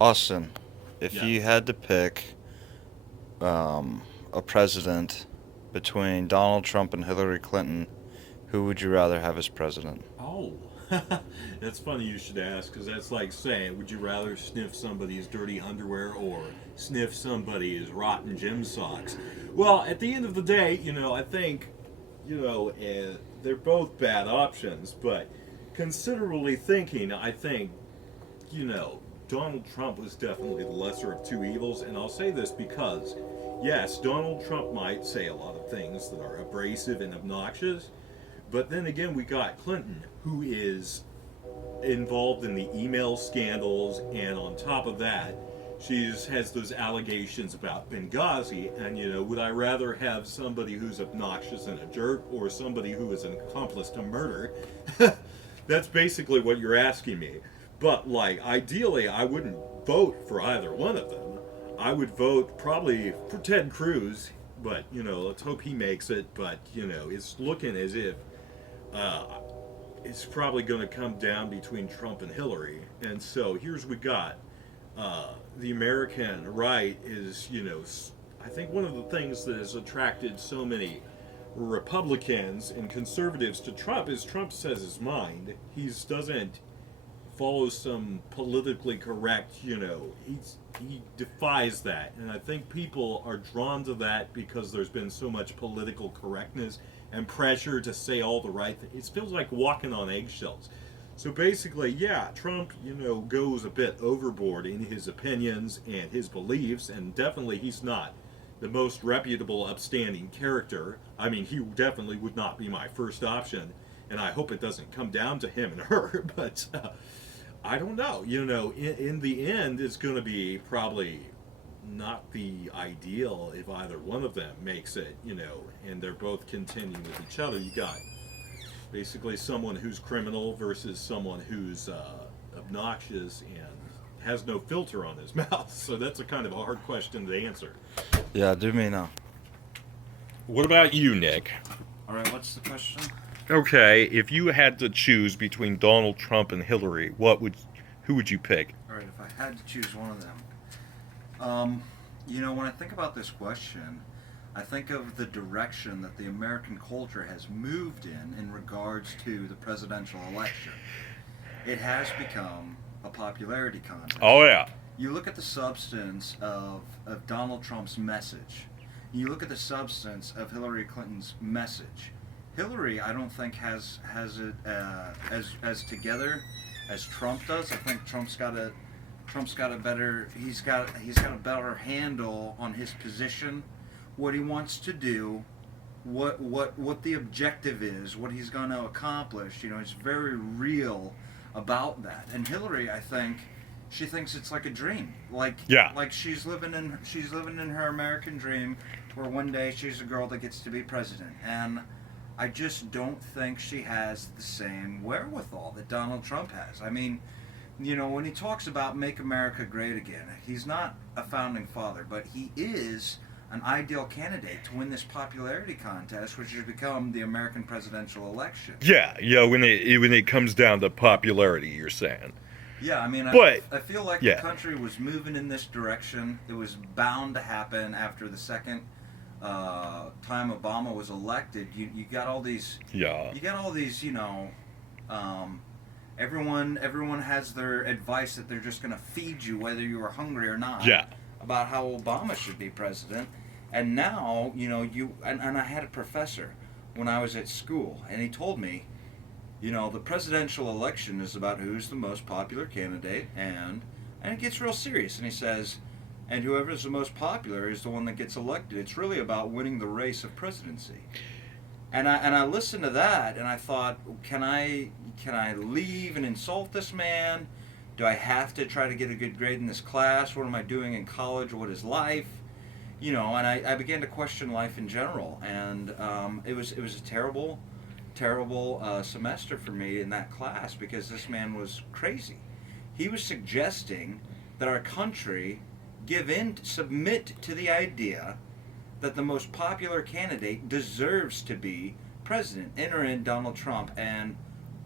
Austin, if Yeah. you had to pick a president between Donald Trump and Hillary Clinton, who would you rather have as president? Oh, that's funny you should ask, because that's like saying, would you rather sniff somebody's dirty underwear or sniff somebody's rotten gym socks? Well, at the end of the day, I think, they're both bad options, but considerably thinking, I think, Donald Trump was definitely the lesser of two evils, and I'll say this because, yes, Donald Trump might say a lot of things that are abrasive and obnoxious, but then again, we got Clinton, who is involved in the email scandals, and on top of that, she has those allegations about Benghazi. And would I rather have somebody who's obnoxious and a jerk, or somebody who is an accomplice to murder? That's basically what you're asking me. But like, ideally, I wouldn't vote for either one of them. I would vote probably for Ted Cruz, but let's hope he makes it. But it's looking as if uh, it's probably going to come down between Trump and Hillary. And so here's what we got. The American right is, I think one of the things that has attracted so many Republicans and conservatives to Trump is Trump says his mind. He doesn't follow some politically correct, he defies that. And I think people are drawn to that because there's been so much political correctness and pressure to say all the right things. It feels like walking on eggshells. So basically, yeah, Trump, goes a bit overboard in his opinions and his beliefs, and definitely he's not the most reputable, upstanding character. I mean, he definitely would not be my first option, and I hope it doesn't come down to him and her, but I don't know. In the end, it's going to be probably not the ideal if either one of them makes it, and they're both contending with each other. You got basically someone who's criminal versus someone who's obnoxious and has no filter on his mouth. So that's a kind of a hard question to answer. Yeah, do me now. What about you, Nick? All right, what's the question? Okay, if you had to choose between Donald Trump and Hillary, who would you pick? All right, if I had to choose one of them, when I think about this question, I think of the direction that the American culture has moved in regards to the presidential election. It has become a popularity contest. Oh yeah. You look at the substance of Donald Trump's message. You look at the substance of Hillary Clinton's message. Hillary, I don't think has it as together as Trump does. I think Trump's got a better he's got a better handle on his position, what he wants to do, what the objective is, what he's going to accomplish. He's very real about that. And Hillary, I think, she thinks it's like a dream, Yeah. like she's living in her American dream, where one day she's a girl that gets to be president. And I just don't think she has the same wherewithal that Donald Trump has. I mean, when he talks about make America great again, he's not a founding father, but he is an ideal candidate to win this popularity contest, which has become the American presidential election. Yeah, when it comes down to popularity, you're saying. Yeah, I mean, But I feel like yeah. the country was moving in this direction. It was bound to happen after the second time Obama was elected. You got all these. Yeah. You got all these. Everyone has their advice that they're just going to feed you whether you are hungry or not. Yeah. About how Obama should be president, and now and I had a professor when I was at school, and he told me, the presidential election is about who's the most popular candidate, and it gets real serious. And he says, and whoever is the most popular is the one that gets elected. It's really about winning the race of presidency. And I listened to that, and I thought, can I leave and insult this man? Do I have to try to get a good grade in this class? What am I doing in college? What is life? And I began to question life in general, and it was a terrible semester for me in that class, because this man was crazy. He was suggesting that our country submit to the idea that the most popular candidate deserves to be president. Enter in Donald Trump, and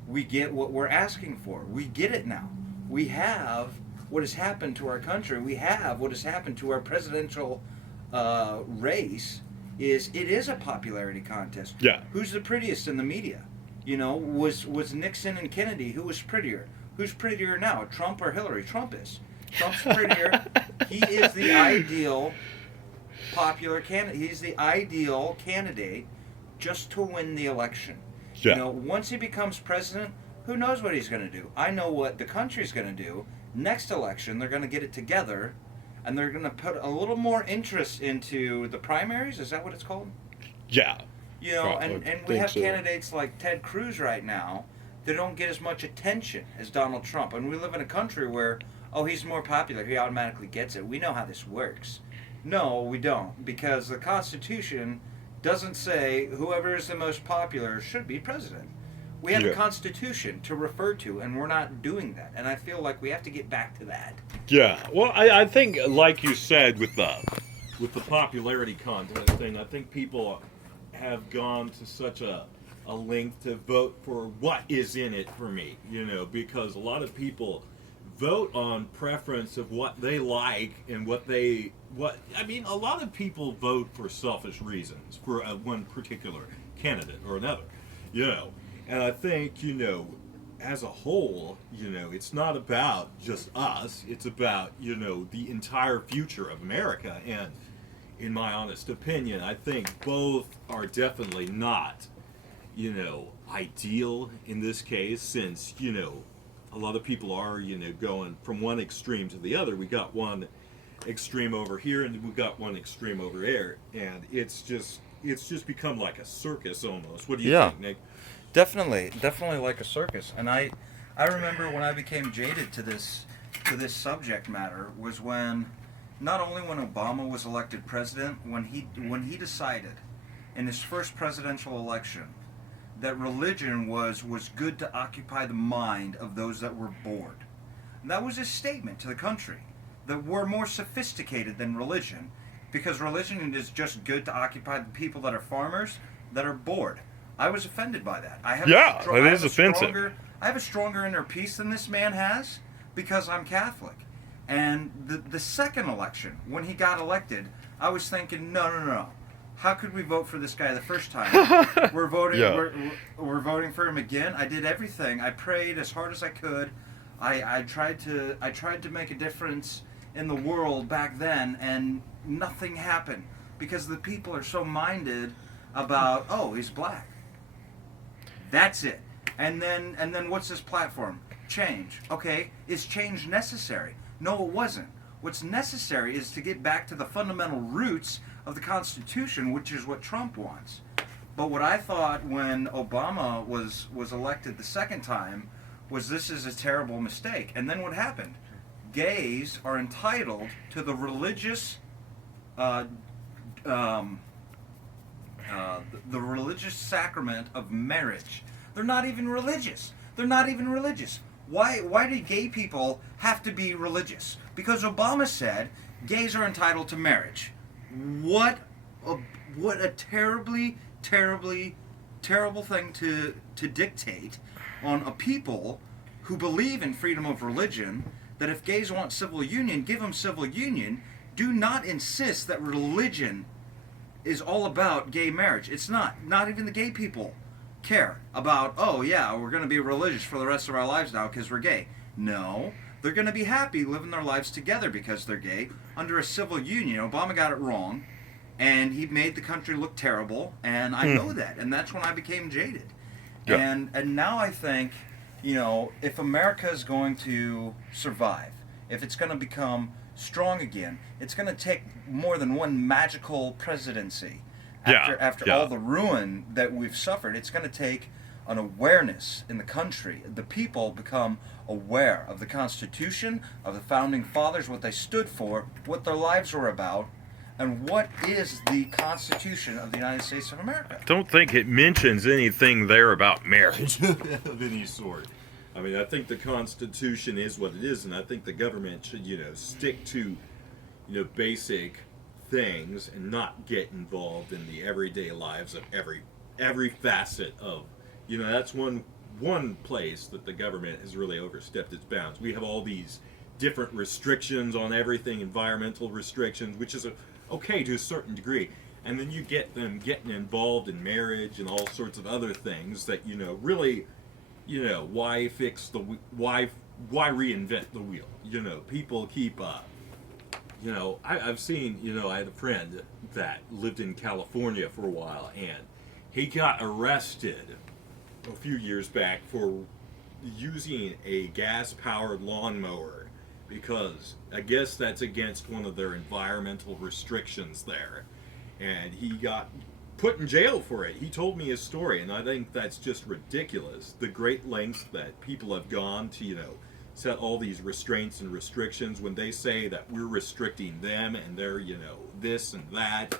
we get what we're asking for. We get it now. We have what has happened to our country. What has happened to our presidential race is it is a popularity contest. Yeah. Who's the prettiest in the media? You know, was Nixon and Kennedy, who was prettier? Who's prettier now, Trump or Hillary? Trump is. Trump's prettier. He is the ideal popular candidate. He's the ideal candidate just to win the election. Yeah. You know, once he becomes president, who knows what he's going to do? I know what the country's going to do. Next election, they're going to get it together, and they're going to put a little more interest into the primaries. Is that what it's called? Yeah. You know, Well, and I we think have so. candidates like Ted Cruz right now that don't get as much attention as Donald Trump. And we live in a country where, oh, he's more popular, he automatically gets it. We know how this works. No, we don't, because the Constitution doesn't say whoever is the most popular should be president. We have Yeah. a Constitution to refer to, and we're not doing that. And I feel like we have to get back to that. Yeah. Well, I think, like you said, with With the popularity contest thing, I think people have gone to such a length to vote for what is in it for me, you know, because a lot of people vote on preference of what they like and a lot of people vote for selfish reasons for one particular candidate or another, you know. And I think, you know, as a whole, you know, it's not about just us, it's about, you know, the entire future of America. And in my honest opinion, I think both are definitely not, you know, ideal in this case, since, you know, a lot of people are, you know, going from one extreme to the other. We got one extreme over here and we got one extreme over there, and it's just become like a circus almost. What do you Yeah. think, Nick? Definitely like a circus. And I remember when I became jaded to this subject matter was when not only when Obama was elected president, when he decided in his first presidential election that religion was good to occupy the mind of those that were bored. And that was his statement to the country, that we're more sophisticated than religion, because religion is just good to occupy the people that are farmers that are bored. I was offended by that. I have Yeah, I it have is a offensive. I have a stronger inner peace than this man has because I'm Catholic. And the second election, when he got elected, I was thinking, no. How could we vote for this guy the first time? We're voting. Yeah. We're voting for him again. I did everything. I prayed as hard as I could. I tried to make a difference in the world back then, and nothing happened because the people are so minded about, oh, he's black. That's it. And then what's this platform? Change. Okay, is change necessary? No, it wasn't. What's necessary is to get back to the fundamental roots of the Constitution, which is what Trump wants. But what I thought when Obama was elected the second time was this is a terrible mistake. And then what happened? Gays are entitled to the religious the religious sacrament of marriage. They're not even religious. Why do gay people have to be religious? Because Obama said gays are entitled to marriage. What a terribly terrible thing to dictate on a people who believe in freedom of religion, that if gays want civil union, give them civil union. Do not insist that religion is all about gay marriage. It's not. Not even the gay people care about, oh yeah, we're going to be religious for the rest of our lives now because we're gay. No, they're going to be happy living their lives together because they're gay under a civil union. Obama got it wrong, and he made the country look terrible, and I know that, and that's when I became jaded. Yeah. And now I think, you know, if America is going to survive, if it's going to become strong again, it's going to take more than one magical presidency. After all the ruin that we've suffered, it's going to take an awareness in the country. The people become aware of the Constitution, of the Founding Fathers, what they stood for, what their lives were about, and what is the Constitution of the United States of America. Don't think it mentions anything there about marriage. Of any sort. I mean, I think the Constitution is what it is, and I think the government should, you know, stick to, you know, basic things and not get involved in the everyday lives of every facet of, you know, that's one place that the government has really overstepped its bounds. We have all these different restrictions on everything, environmental restrictions, which is okay to a certain degree. And then you get them getting involved in marriage and all sorts of other things that, really, why fix why reinvent the wheel? People keep, I've seen, I had a friend that lived in California for a while, and he got arrested a few years back for using a gas-powered lawnmower because I guess that's against one of their environmental restrictions there. And he got put in jail for it. He told me his story, and I think that's just ridiculous. The great lengths that people have gone to, set all these restraints and restrictions when they say that we're restricting them and they're, this and that.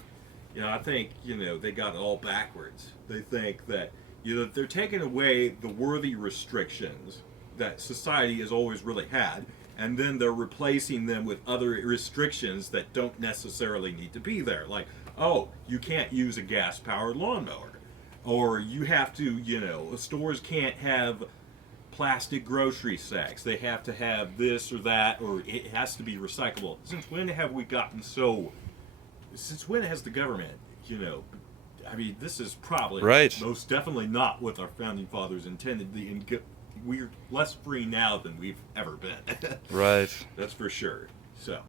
I think, they got it all backwards. They think that, they're taking away the worthy restrictions that society has always really had, and then they're replacing them with other restrictions that don't necessarily need to be there. Like, oh, you can't use a gas-powered lawnmower. Or you have to, stores can't have plastic grocery sacks. They have to have this or that, or it has to be recyclable. Since when have we gotten since when has the government, this is probably Right. most definitely not what our founding fathers intended. We're less free now than we've ever been. Right. That's for sure. So.